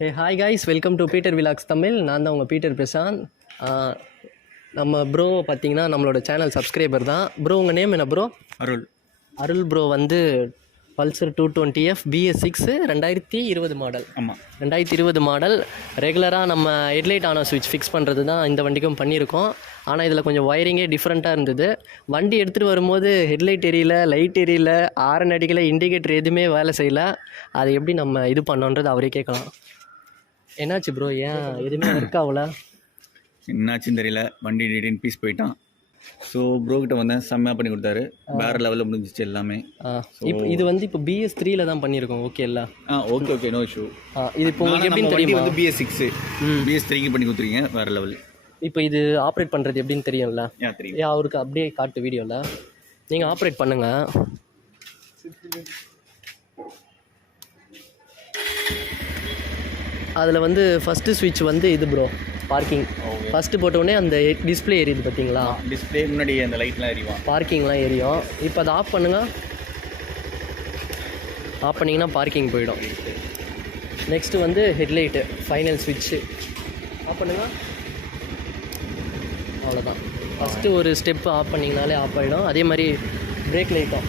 Hey hi guys, welcome to Peter vlogs Tamil. நான் தான் உங்கள் பீட்டர் பிரசாந்த். நம்ம ப்ரோ பார்த்தீங்கன்னா நம்மளோட சேனல் சப்ஸ்கிரைபர் தான். ப்ரோ உங்கள் நேம் என்ன ப்ரோ? அருள் ப்ரோ வந்து பல்சர் 220F BS6 2020 மாடல். ஆமாம், 2020 மாடல். ரெகுலராக நம்ம ஹெட்லைட் ஆன் ஸ்விட்ச் ஃபிக்ஸ் பண்ணுறது தான் இந்த வண்டிக்கும் பண்ணியிருக்கோம். ஆனால் இதில் கொஞ்சம் ஒயரிங்கே டிஃப்ரெண்ட்டாக இருந்தது. வண்டி எடுத்துகிட்டு வரும்போது ஹெட்லைட் எரியல, லைட் எரியல, ஆரன் அடிக்கலை, இண்டிகேட்டர் எதுவுமே வேலை செய்யலை. அதை எப்படி நம்ம இது பண்ணோன்றது அவரே கேட்கலாம். என்னாச்சு ப்ரோ, ஏன் எதுவுமே ஒர்க் ஆகல? என்னாச்சுன்னு தெரியல, வண்டி திடீர்னு பீஸ் போயிட்டான். ஸோ ப்ரோ கிட்ட வந்தேன், செம்மையாக பண்ணி கொடுத்தாரு. வேறு லெவலில் முடிஞ்சிச்சு எல்லாமே. இப்போ இது வந்து இப்போ BS3ல தான் பண்ணியிருக்கோம். ஓகே இல்லை? Okay, no issue. இது இப்போ உங்களுக்கு எப்படின்னு தெரியுமா? வந்து BS6 BS3க்கு பண்ணி கொடுத்துருக்கீங்க, வேறு லெவல். இப்போ இது ஆப்ரேட் பண்ணுறது எப்படின்னு தெரியும்ல? தெரியும். அவருக்கு அப்படியே காட்டு வீடியோவில் நீங்கள் ஆப்ரேட் பண்ணுங்கள். அதில் வந்து ஃபஸ்ட்டு ஸ்விட்ச் வந்து இது ப்ரோ, பார்க்கிங். ஃபஸ்ட்டு போட்டோடனே அந்த டிஸ்பிளே எரியுது பார்த்தீங்களா? டிஸ்பிளே முன்னாடி அந்த லைட்லாம் எரியும், பார்க்கிங்லாம் எரியும். இப்போ அதை ஆஃப் பண்ணுங்கள். ஆஃப் பண்ணிங்கன்னா பார்க்கிங் போயிடும். நெக்ஸ்ட்டு வந்து ஹெட்லைட்டு, ஃபைனல் ஸ்விட்ச்சு ஆஃப் பண்ணுங்கள். அவ்வளோதான். ஃபஸ்ட்டு ஒரு ஸ்டெப்பு ஆஃப் பண்ணிங்கனாலே ஆஃப் ஆகிடும். அதே மாதிரி பிரேக் லைட்டும்.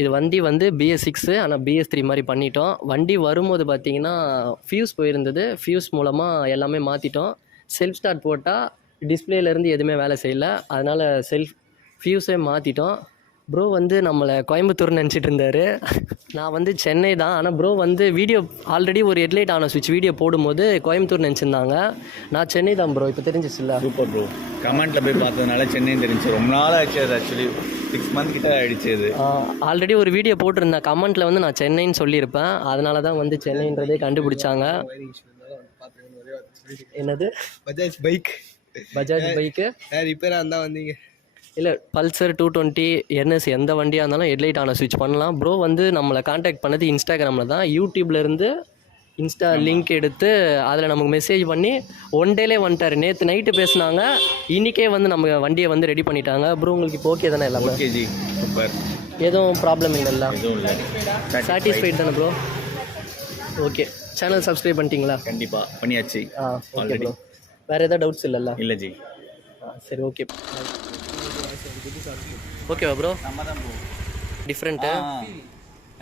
இது வண்டி வந்து BS6, ஆனால் BS3 மாதிரி பண்ணிட்டோம். வண்டி வரும்போது பார்த்தீங்கன்னா ஃபியூஸ் போயிருந்தது. ஃபியூஸ் மூலமாக எல்லாமே மாற்றிட்டோம். செல்ஃப் ஸ்டார்ட் போட்டால் டிஸ்பிளேலேருந்து எதுவுமே வேலை செய்யலை. அதனால் ஃபியூஸே மாற்றிட்டோம். ப்ரோ வந்து நம்மளை கோயம்புத்தூர்னு நினச்சிட்டு இருந்தார். நான் வந்து சென்னை தான். ஆனால் ப்ரோ வந்து வீடியோ ஆல்ரெடி ஒரு ஹெட்லைட் ஆன ஸ்விட்ச் வீடியோ போடும்போது கோயம்புத்தூர் நினச்சிருந்தாங்க. நான் சென்னை தான் ப்ரோ. இப்போ தெரிஞ்சிச்சுல்ல? Super bro. கமெண்ட்டில் போய் பார்த்ததுனால சென்னைன்னு தெரிஞ்சு. ரொம்ப நாள் ஆச்சு, அது ஆக்சுவலி 6 மந்த் கிட்ட ஆகிடுச்சு. அது ஆல்ரெடி ஒரு வீடியோ போட்டிருந்தேன். கமெண்ட்டில் வந்து நான் சென்னைன்னு சொல்லியிருப்பேன். அதனால தான் வந்து சென்னைன்றதே கண்டுபிடிச்சாங்க. என்னது? பஜாஜ் பைக்கு ரிப்பேராக இருந்தால் வந்தீங்க? இல்லை, பல்சர் 220 NS எந்த வண்டியாக இருந்தாலும் ஹெட்லைட் ஆன ஸ்விட்ச் பண்ணலாம். ப்ரோ வந்து நம்மளை காண்டாக்ட் பண்ணது இன்ஸ்டாகிராமில் தான். யூடியூப்லேருந்து இன்ஸ்டா லிங்க் எடுத்து அதில் நமக்கு மெசேஜ் பண்ணி 1 டேலே வந்துட்டார். நேற்று நைட்டு பேசுனாங்க, இன்றைக்கே வந்து நம்ம வண்டியை வந்து ரெடி பண்ணிட்டாங்க. ப்ரோ உங்களுக்கு இப்போ ஓகே தானே? எல்லாமே ஓகே, சூப்பர். எதுவும் ப்ராப்ளம் இல்லைல்ல? எதுவும் இல்லை, சாட்டிஸ்ஃபைட் தானே ப்ரோ? ஓகே. சேனல் சப்ஸ்கிரைப் பண்ணிட்டீங்களா? கண்டிப்பாக பண்ணியாச்சு. Okay bro. வேறு எதாவது டவுட்ஸ் இல்லைல்ல? இல்லை ஜி. சரி, ஓகே. ஓகேவா ப்ரோ? டிஃப்ரெண்ட்டு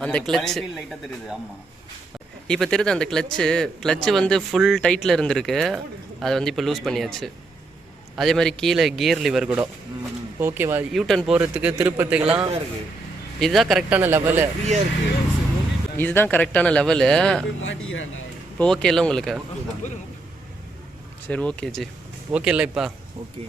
அந்த கிளச்சு லைட்டாக தெரியுது. ஆமாம், இப்போ தெரியுது. அந்த கிளச்சு வந்து ஃபுல் டைட்டில் இருந்திருக்கு. அதை வந்து இப்போ லூஸ் பண்ணியாச்சு. அதே மாதிரி கீழே கியர் லிவர் கூட ஓகேவா? யூட்டன் போகிறதுக்கு திருப்பத்துக்கெலாம் இதுதான் கரெக்டான லெவலு. இதுதான் கரெக்டான லெவலு. இப்போ ஓகே இல்லை உங்களுக்கு? சரி, ஓகே ஜி. ஓகே இல்லை இப்போ? ஓகே.